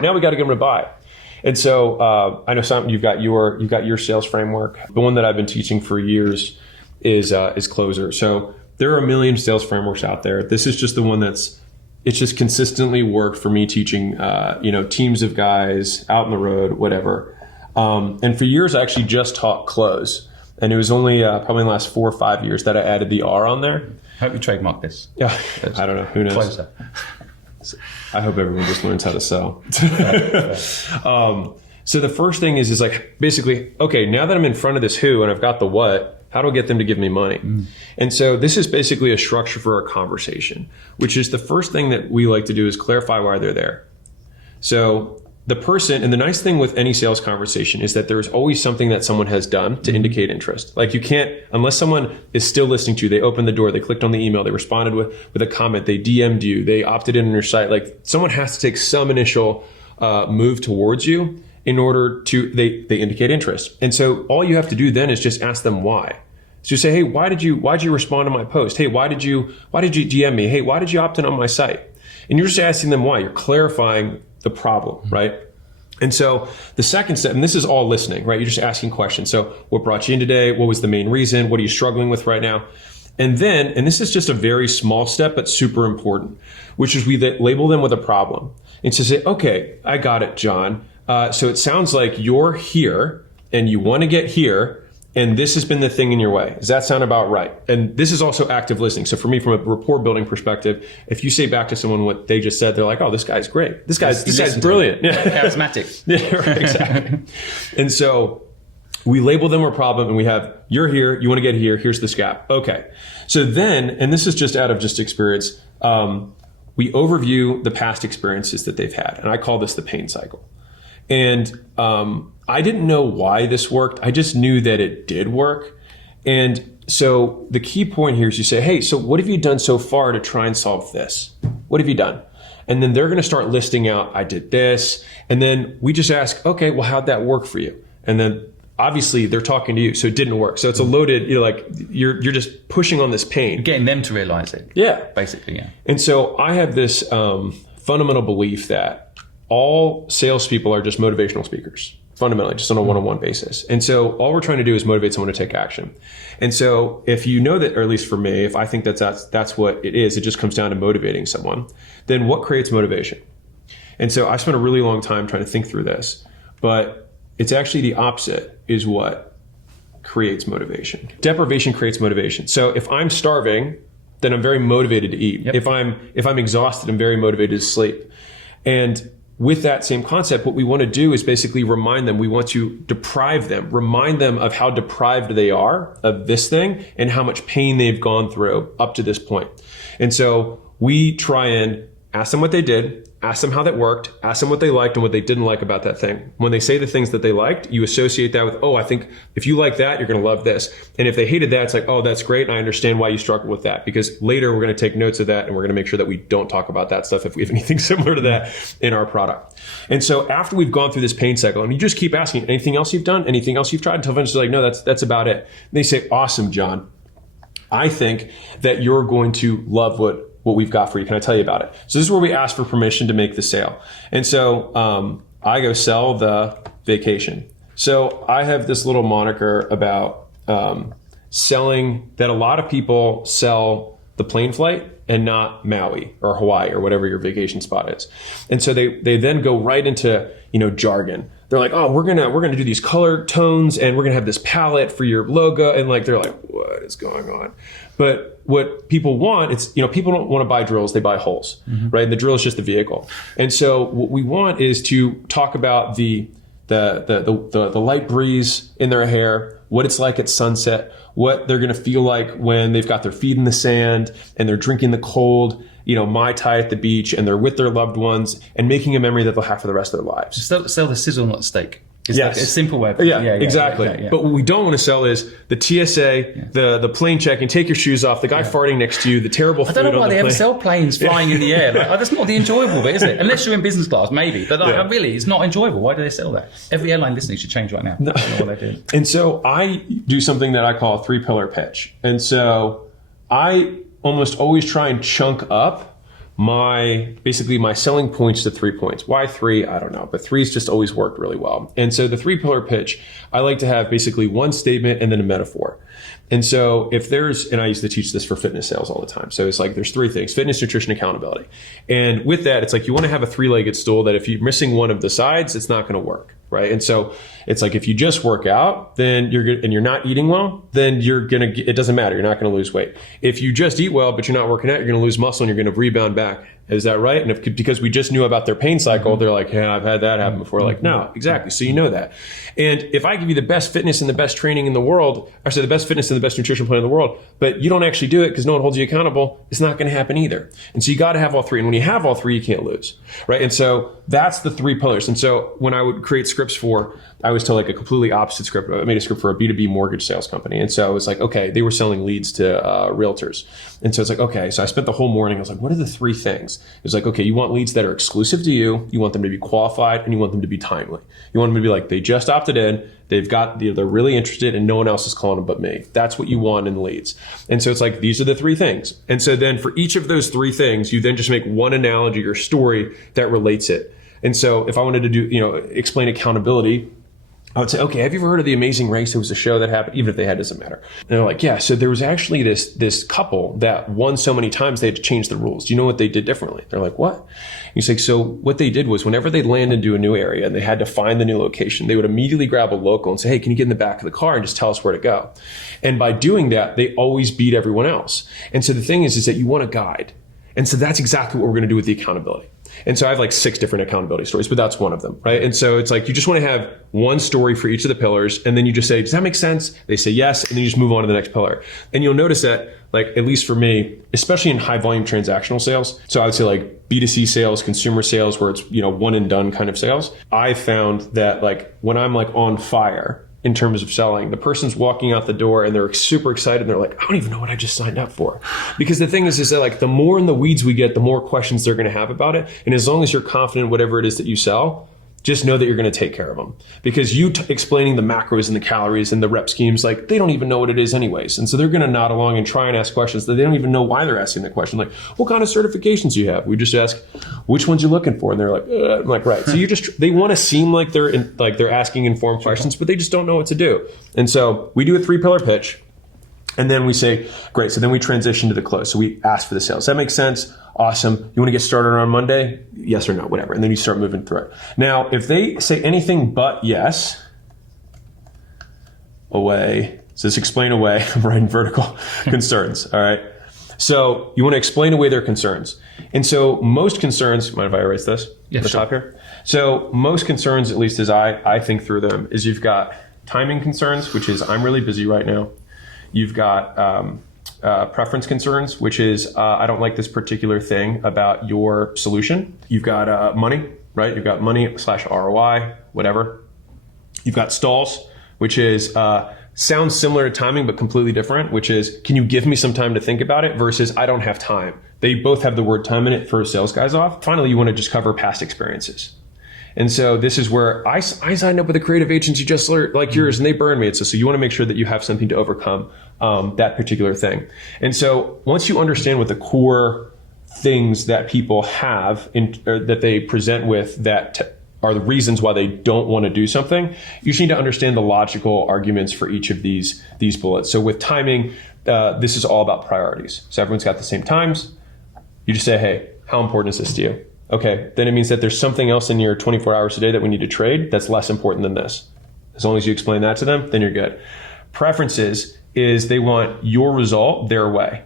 Now we got to get them to buy. And so I know you've got your sales framework. The one that I've been teaching for years is Closer. So there are a million sales frameworks out there. This is just the one it's just consistently worked for me teaching teams of guys out on the road, whatever. And for years I actually just taught Close. And it was only probably in the last 4 or 5 years that I added the R on there. Hope you trademark this. Yeah, I don't know. Who knows? Closer. I hope everyone just learns how to sell. So the first thing is like, basically, okay, now that I'm in front of this who and I've got the what, how do I get them to give me money? And so this is basically a structure for a conversation, which is the first thing that we like to do is clarify why they're there. So the person, and the nice thing with any sales conversation is that there's always something that someone has done to indicate interest. Like you can't, unless someone is still listening to you, they opened the door, they clicked on the email, they responded with a comment, they DM'd you, they opted in on your site. Like someone has to take some initial move towards you in order to, they indicate interest. And so all you have to do then is just ask them why. So you say, hey, why'd you respond to my post? Hey, why did you DM me? Hey, why did you opt in on my site? And you're just asking them why. You're clarifying the problem, right? And so the second step, and this is all listening, right? You're just asking questions. So what brought you in today? What was the main reason? What are you struggling with right now? And then, and this is just a very small step, but super important, which is we label them with a problem. And to say, okay, I got it, John. So it sounds like you're here and you want to get here. And this has been the thing in your way. Does that sound about right? And this is also active listening. So for me, from a rapport building perspective, if you say back to someone what they just said, they're like, oh, this guy's great. This guy's brilliant. Yeah. Charismatic. Yeah, right, exactly. And so we label them a problem and we have, you're here, you want to get here, here's this gap. Okay. So then, and this is just out of just experience, we overview the past experiences that they've had. And I call this the pain cycle. And I didn't know why this worked. I just knew that it did work. And so the key point here is you say, hey, so what have you done so far to try and solve this? What have you done? And then they're going to start listing out, I did this. And then we just ask, okay, well, how'd that work for you? And then obviously they're talking to you, so it didn't work. So it's a loaded, you're just pushing on this pain. Getting them to realize it. Yeah. Basically, yeah. And so I have this fundamental belief that all salespeople are just motivational speakers, fundamentally, just on a one-on-one basis. And so all we're trying to do is motivate someone to take action. And so if you know that, or at least for me, if I think that's what it is, it just comes down to motivating someone, then what creates motivation? And so I spent a really long time trying to think through this, but it's actually the opposite is what creates motivation. Deprivation creates motivation. So if I'm starving, then I'm very motivated to eat. Yep. If I'm exhausted, I'm very motivated to sleep. And with that same concept, what we want to do is basically remind them, we want to deprive them, remind them of how deprived they are of this thing and how much pain they've gone through up to this point. And so we try and ask them what they did, ask them how that worked, ask them what they liked and what they didn't like about that thing. When they say the things that they liked, you associate that with, oh, I think if you like that, you're going to love this. And if they hated that, it's like, oh, that's great. And I understand why you struggle with that, because later we're going to take notes of that and we're going to make sure that we don't talk about that stuff if we have anything similar to that in our product. And so after we've gone through this pain cycle, and you just keep asking, anything else you've done? Anything else you've tried? Until eventually like, no, that's about it. And they say, awesome, John. I think that you're going to love what we've got for you. Can I tell you about it? So this is where we ask for permission to make the sale. And so I go sell the vacation. So I have this little moniker about selling that a lot of people sell the plane flight and not Maui or Hawaii or whatever your vacation spot is. And so they then go right into, jargon. They're like, oh, we're gonna do these color tones and we're gonna have this palette for your logo. And they're like, what is going on? But what people want, it's, people don't want to buy drills, they buy holes, right? And the drill is just the vehicle. And so what we want is to talk about the light breeze in their hair, what it's like at sunset, what they're going to feel like when they've got their feet in the sand and they're drinking the cold, Mai Tai at the beach and they're with their loved ones and making a memory that they'll have for the rest of their lives. Sell the sizzle, not the steak. It's yes. Like a simple way. Yeah, exactly. Yeah. But what we don't want to sell is the TSA, the plane checking, take your shoes off, the guy farting next to you, the terrible food on the plane. I don't know why they ever sell planes flying in the air. That's not the enjoyable bit, is it? Unless you're in business class, maybe. But really, it's not enjoyable. Why do they sell that? Every airline listening should change right now. No. I don't know what they do. And so I do something that I call a 3-pillar pitch. And so I almost always try and chunk up basically my selling points to 3 points. Why 3? I don't know, but 3's just always worked really well. And so the 3-pillar pitch, I like to have basically one statement and then a metaphor. And so and I used to teach this for fitness sales all the time. So it's like, there's 3 things: fitness, nutrition, accountability. And with that, it's like, you want to have a 3-legged stool that if you're missing one of the sides, it's not going to work. Right. And so it's like, if you just work out, then you're good, and you're not eating well, then it doesn't matter. You're not going to lose weight. If you just eat well, but you're not working out, you're going to lose muscle and you're going to rebound back. Is that right? And because we just knew about their pain cycle, they're like, yeah, I've had that happen before. Like, no, exactly. So you know that. And if I give you the best fitness and the best training in the world, or say the best fitness and the best nutrition plan in the world, but you don't actually do it because no one holds you accountable, it's not going to happen either. And so you got to have all 3. And when you have all 3, you can't lose. Right. And so that's the 3 pillars. And so when I would create scripts I always tell like a completely opposite script. I made a script for a B2B mortgage sales company. And so it was like, okay, they were selling leads to realtors. And so it's like, okay, so I spent the whole morning, I was like, what are the 3 things? It was like, okay, you want leads that are exclusive to you, you want them to be qualified, and you want them to be timely. You want them to be like, they just opted in, they're really interested, and no one else is calling them but me. That's what you want in leads. And so it's like, these are the 3 things. And so then for each of those 3 things, you then just make one analogy or story that relates it. And so if I wanted to explain accountability, I would say, okay, have you ever heard of The Amazing Race? It was a show that happened, even if they had, doesn't matter. And they're like, yeah, so there was actually this couple that won so many times they had to change the rules. Do you know what they did differently? They're like, what? And he's like, so what they did was, whenever they land into a new area and they had to find the new location, they would immediately grab a local and say, hey, can you get in the back of the car and just tell us where to go? And by doing that, they always beat everyone else. And so the thing is that you want a guide. And so that's exactly what we're going to do with the accountability. And so I have like 6 different accountability stories, but that's one of them, right? And so it's like, you just want to have one story for each of the pillars. And then you just say, does that make sense? They say yes. And then you just move on to the next pillar. And you'll notice that, like, at least for me, especially in high volume transactional sales. So I would say like B2C sales, consumer sales, where it's, one and done kind of sales. I found that like when I'm like on fire in terms of selling, the person's walking out the door and they're super excited and they're like, I don't even know what I just signed up for. Because the thing is that like, the more in the weeds we get, the more questions they're going to have about it. And as long as you're confident in whatever it is that you sell, just know that you're going to take care of them. Because you explaining the macros and the calories and the rep schemes, like, they don't even know what it is anyways. And so they're going to nod along and try and ask questions that they don't even know why they're asking the question. Like, what kind of certifications do you have? We just ask, which ones you looking for? And they're like, I'm like, right. So they want to seem like they're asking informed questions, but they just don't know what to do. And so we do a 3-pillar pitch. And then we say, great. So then we transition to the close. So we ask for the sales. Does that make sense? Awesome. You want to get started on Monday? Yes or no, whatever. And then you start moving through it. Now, if they say anything but yes, away. So just explain away. I'm writing vertical concerns. All right. So you want to explain away their concerns. And so most concerns, mind if I erase this? Yeah, at the top here? So most concerns, at least as I think through them, is you've got timing concerns, which is I'm really busy right now. You've got preference concerns, which is I don't like this particular thing about your solution. You've got money, right? You've got money / ROI, whatever. You've got stalls, which is sounds similar to timing, but completely different, which is, can you give me some time to think about it versus I don't have time. They both have the word time in it for sales guys off. Finally, you want to just cover past experiences. And so this is where I signed up with a creative agency just like yours, and they burned me. So you want to make sure that you have something to overcome that particular thing. And so once you understand what the core things that people have that they present with that are the reasons why they don't want to do something, you just need to understand the logical arguments for each of these bullets. So with timing, this is all about priorities. So everyone's got the same times. You just say, hey, how important is this to you? Okay, then it means that there's something else in your 24 hours a day that we need to trade that's less important than this. As long as you explain that to them, then you're good. Preferences is they want your result their way.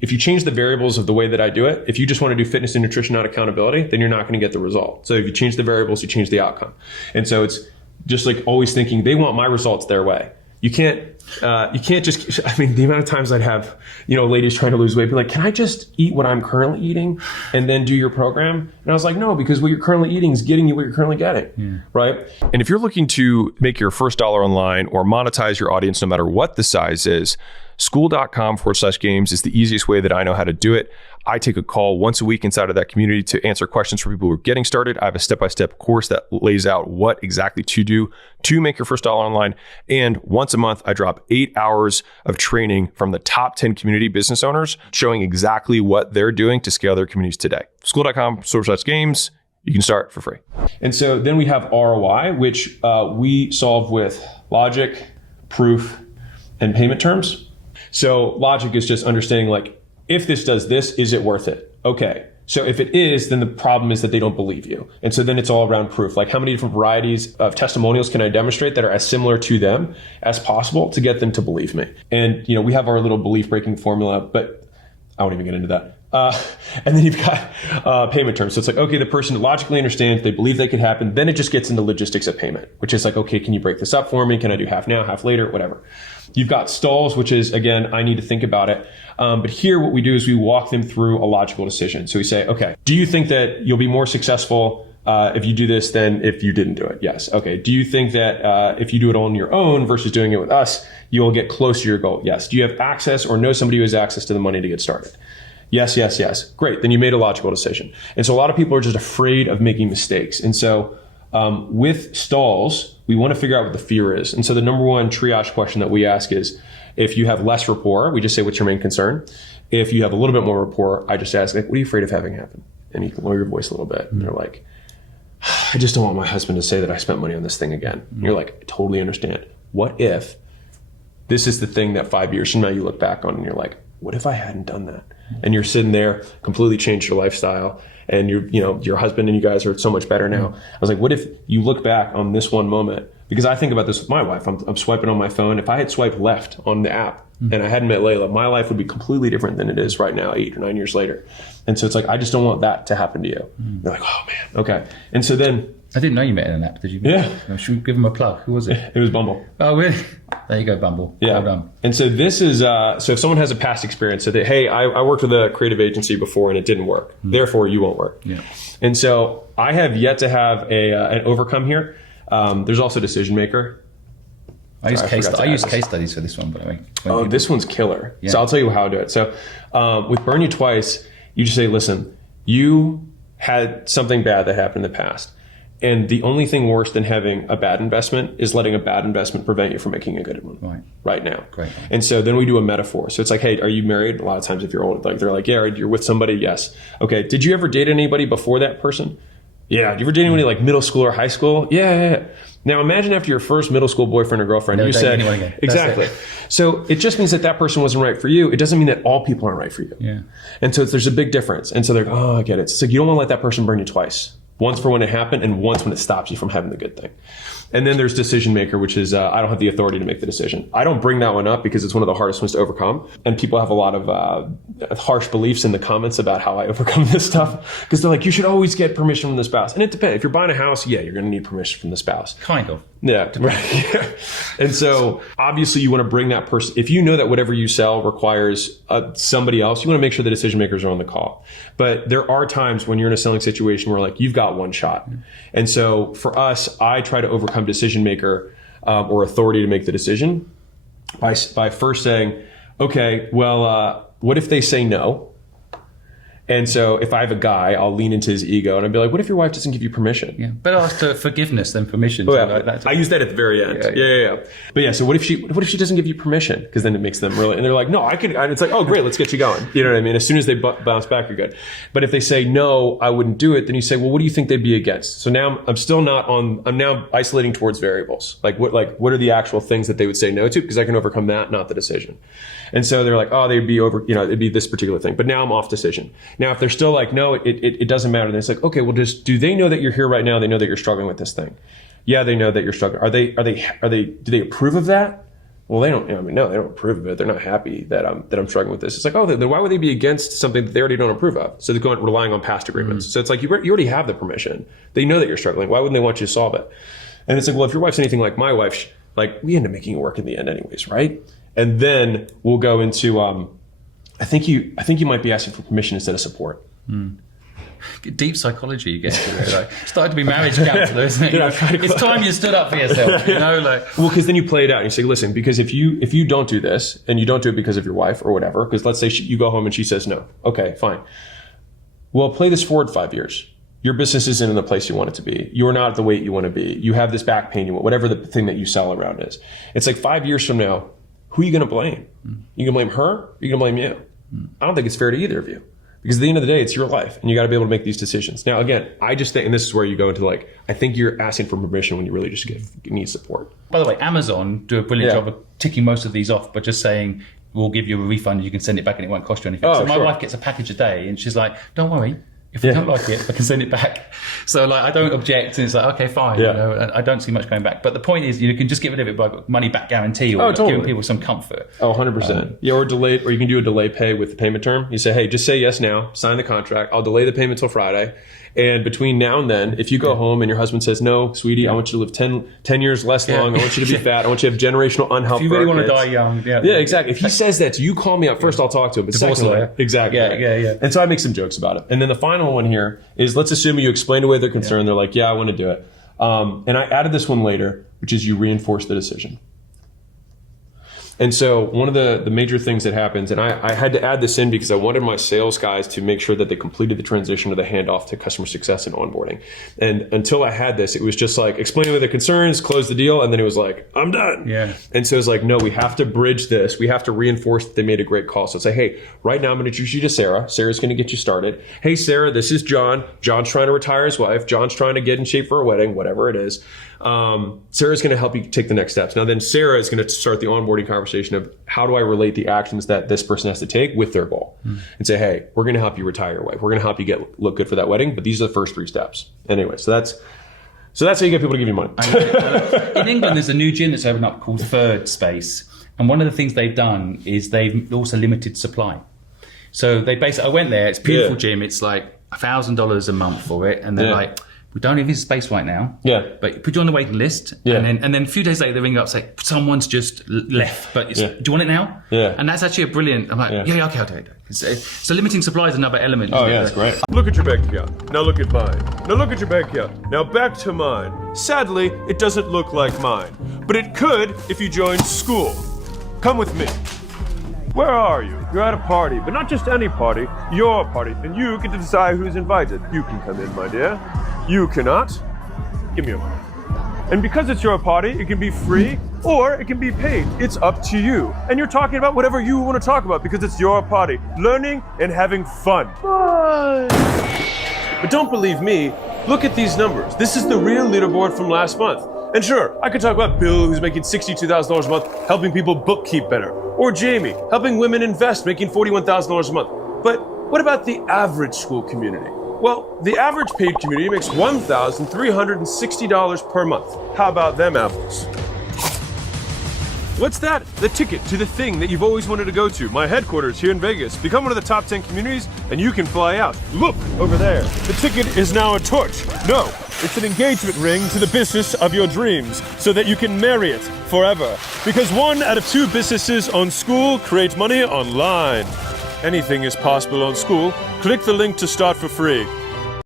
If you change the variables of the way that I do it, if you just want to do fitness and nutrition, not accountability, then you're not going to get the result. So if you change the variables, you change the outcome. And so it's just like always thinking they want my results their way. You can't just, I mean, the amount of times I'd have, ladies trying to lose weight be like, can I just eat what I'm currently eating and then do your program? And I was like, no, because what you're currently eating is getting you what you're currently getting, right? And if you're looking to make your first dollar online or monetize your audience, no matter what the size is, Skool.com/games is the easiest way that I know how to do it. I take a call once a week inside of that community to answer questions for people who are getting started. I have a step-by-step course that lays out what exactly to do to make your first dollar online. And once a month, I drop 8 hours of training from the top 10 community business owners, showing exactly what they're doing to scale their communities today. Skool.com/games. You can start for free. And so then we have ROI, which we solve with logic, proof, and payment terms. So logic is just understanding, like, if this does this, is it worth it? Okay. So if it is, then the problem is that they don't believe you. And so then it's all around proof. Like, how many different varieties of testimonials can I demonstrate that are as similar to them as possible to get them to believe me? And, we have our little belief breaking formula, but I won't even get into that. And then you've got payment terms. So it's like, okay, the person logically understands, they believe they could happen. Then it just gets into logistics of payment, which is like, okay, can you break this up for me? Can I do half now, half later, whatever. You've got stalls, which is, again, I need to think about it. But here what we do is we walk them through a logical decision. So we say, okay, do you think that you'll be more successful if you do this than if you didn't do it? Yes. Okay. Do you think that if you do it on your own versus doing it with us, you'll get close to your goal? Yes. Do you have access or know somebody who has access to the money to get started? Yes, yes, yes. Great. Then you made a logical decision. And so a lot of people are just afraid of making mistakes. And so with stalls, we want to figure out what the fear is. And so the number one triage question that we ask is, if you have less rapport, we just say, what's your main concern? If you have a little bit more rapport, I just ask, like, what are you afraid of having happen? And you can lower your voice a little bit. And they're like, I just don't want my husband to say that I spent money on this thing again. And you're like, I totally understand. What if this is the thing that 5 years from now you look back on and you're like, what if I hadn't done that? And you're sitting there, completely changed your lifestyle, and your husband and you guys are so much better now. I was like, what if you look back on this one moment? Because I think about this with my wife. I'm swiping on my phone. If I had swiped left on the app and I hadn't met Layla, my life would be completely different than it is right now, 8 or 9 years later. And so it's like, I just don't want that to happen to you. You're like, oh man, okay. And so then, I didn't know you met in an app, did you? Yeah. Should we give him a plug? Who was it? It was Bumble. Oh, really? There you go, Bumble. Yeah. Well done. And so this is, so if someone has a past experience, so that, hey, I worked with a creative agency before and it didn't work. Therefore, you won't work. Yeah. And so I have yet to have an overcome here. There's also decision maker. I use case studies for this one, by the way. Oh, this one's killer. Yeah. So I'll tell you how to do it. So with Burn You Twice, you just say, listen, you had something bad that happened in the past. And the only thing worse than having a bad investment is letting a bad investment prevent you from making a good one right now. Great. And so then we do a metaphor. So it's like, hey, are you married? A lot of times if you're old, like they're like, yeah, you're with somebody. Yes. Okay. Did you ever date anybody before that person? Yeah. Did you ever date anybody like middle school or high school? Yeah. Now imagine after your first middle school boyfriend or girlfriend, you said, exactly. So it just means that person wasn't right for you. It doesn't mean that all people aren't right for you. Yeah. And so there's a big difference. And so they're like, oh, I get it. So you don't want to let that person burn you twice. Once for when it happened and once when it stops you from having the good thing. And then there's decision maker, which is I don't have the authority to make the decision. I don't bring that one up because it's one of the hardest ones to overcome. And people have a lot of harsh beliefs in the comments about how I overcome this stuff. Because they're like, you should always get permission from the spouse. And it depends. If you're buying a house, yeah, you're going to need permission from the spouse. Kind of. Yeah, right. Yeah. And so obviously you want to bring that person. If you know that whatever you sell requires somebody else, you want to make sure the decision makers are on the call. But there are times when you're in a selling situation where like you've got one shot. And so for us, I try to overcome decision maker or authority to make the decision by first saying, okay, well, what if they say no? And so if I have a guy, I'll lean into his ego and I'd be like, what if your wife doesn't give you permission? Yeah. Better ask for forgiveness than permission. Oh, yeah. Like that. I use that at the very end. Yeah. But yeah, so what if she doesn't give you permission? Because then it makes them really, and they're like, no, I can, and it's like, oh, great, let's get you going. You know what I mean? As soon as they bounce back, you're good. But if they say, no, I wouldn't do it, then you say, well, what do you think they'd be against? So now I'm now isolating towards variables. Like what are the actual things that they would say no to? Because I can overcome that, not the decision. And so they're like, oh, they'd be it'd be this particular thing. But now I'm off decision. Now, if they're still like, no, it doesn't matter. Then it's like, okay, well, do they know that you're here right now? They know that you're struggling with this thing. Yeah, they know that you're struggling. Do they approve of that? Well, they don't, no, they don't approve of it. They're not happy that I'm struggling with this. It's like, oh, then why would they be against something that they already don't approve of? So they're relying on past agreements. So it's like, you already have the permission. They know that you're struggling. Why wouldn't they want you to solve it? And it's like, well, if your wife's anything like my wife, like we end up making it work in the end anyways, right? And then we'll go into, I think you might be asking for permission instead of support. Deep psychology you get into it. Like, started to be marriage counselor, isn't it? It's time you stood up for yourself. Well, because then you play it out and you say, listen, because if you don't do this and you don't do it because of your wife or whatever, because let's say you go home and she says no. Okay, fine. Well, play this forward 5 years. Your business isn't in the place you want it to be. You're not at the weight you want to be. You have this back pain you want, whatever the thing that you sell around is. It's like 5 years from now, who are you going to blame? You going to blame her? Or you going to blame you? I don't think it's fair to either of you. Because at the end of the day, it's your life and you got to be able to make these decisions. Now, again, I just think, and this is where you go into like, I think you're asking for permission when you really just need support. By the way, Amazon do a brilliant job of ticking most of these off, but just saying, we'll give you a refund, you can send it back and it won't cost you anything. So my wife gets a package a day and she's like, don't worry. If you don't like it, I can send it back. So like, I don't object, and it's like, okay, fine. And I don't see much going back. But the point is, you can just get rid of it by money back guarantee, or giving people some comfort. 100%. Or you can do a delay pay with the payment term. You say, hey, just say yes now, sign the contract. I'll delay the payment till Friday. And between now and then, if you go home and your husband says, no, sweetie, I want you to live 10 years less long. I want you to be fat. I want you to have generational unhealth. If you really want to die young. Yeah, exactly. If he says that to you, call me up. First, I'll talk to him. But divorce lawyer. Exactly. Yeah. And so I make some jokes about it. And then the final one here is, let's assume you explain away their concern. They're like, yeah, I want to do it. And I added this one later, which is you reinforce the decision. And so one of the major things that happens, and I had to add this in because I wanted my sales guys to make sure that they completed the transition or the handoff to customer success and onboarding. And until I had this, it was just like explaining their concerns, close the deal, and then it was like, I'm done. Yeah. And so it's like, no, we have to bridge this. We have to reinforce that they made a great call. So say, hey, right now I'm going to introduce you to Sarah. Sarah's going to get you started. Hey, Sarah, this is John. John's trying to retire his wife. John's trying to get in shape for a wedding, whatever it is. Sarah's going to help you take the next steps. Now then Sarah is going to start the onboarding conversation of how do I relate the actions that this person has to take with their goal and say, hey, we're going to help you retire your wife. We're going to help you look good for that wedding. But these are the first 3 steps. Anyway, so that's how you get people to give you money. In England, there's a new gym that's opened up called Third Space. And one of the things they've done is they've also limited supply. So they basically, I went there, it's a beautiful gym. It's like $1,000 a month for it. And they're like, we don't have this space right now. Yeah. But put you on the waiting list. Yeah. And then a few days later, they ring up and say, someone's just left. But do you want it now? Yeah. And that's actually a brilliant, I'm like, okay, I'll take it. So limiting supply is another element. Oh, yeah, that's great. Look at your bank account. Now look at mine. Now look at your bank account. Now back to mine. Sadly, it doesn't look like mine. But it could if you joined Skool. Come with me. Where are you? You're at a party, but not just any party, your party, and you get to decide who's invited. You can come in, my dear. You cannot. Give me your money. And because it's your party, it can be free or it can be paid. It's up to you. And you're talking about whatever you want to talk about because it's your party. Learning and having fun. But don't believe me. Look at these numbers. This is the real leaderboard from last month. And sure, I could talk about Bill, who's making $62,000 a month, helping people bookkeep better. Or Jamie, helping women invest, making $41,000 a month. But what about the average Skool community? Well, the average paid community makes $1,360 per month. How about them apples? What's that? The ticket to the thing that you've always wanted to go to. My headquarters here in Vegas. Become one of the top 10 communities and you can fly out. Look, over there. The ticket is now a torch. No, it's an engagement ring to the business of your dreams so that you can marry it forever. Because 1 out of 2 businesses on Skool create money online. Anything is possible on Skool. Click the link to start for free.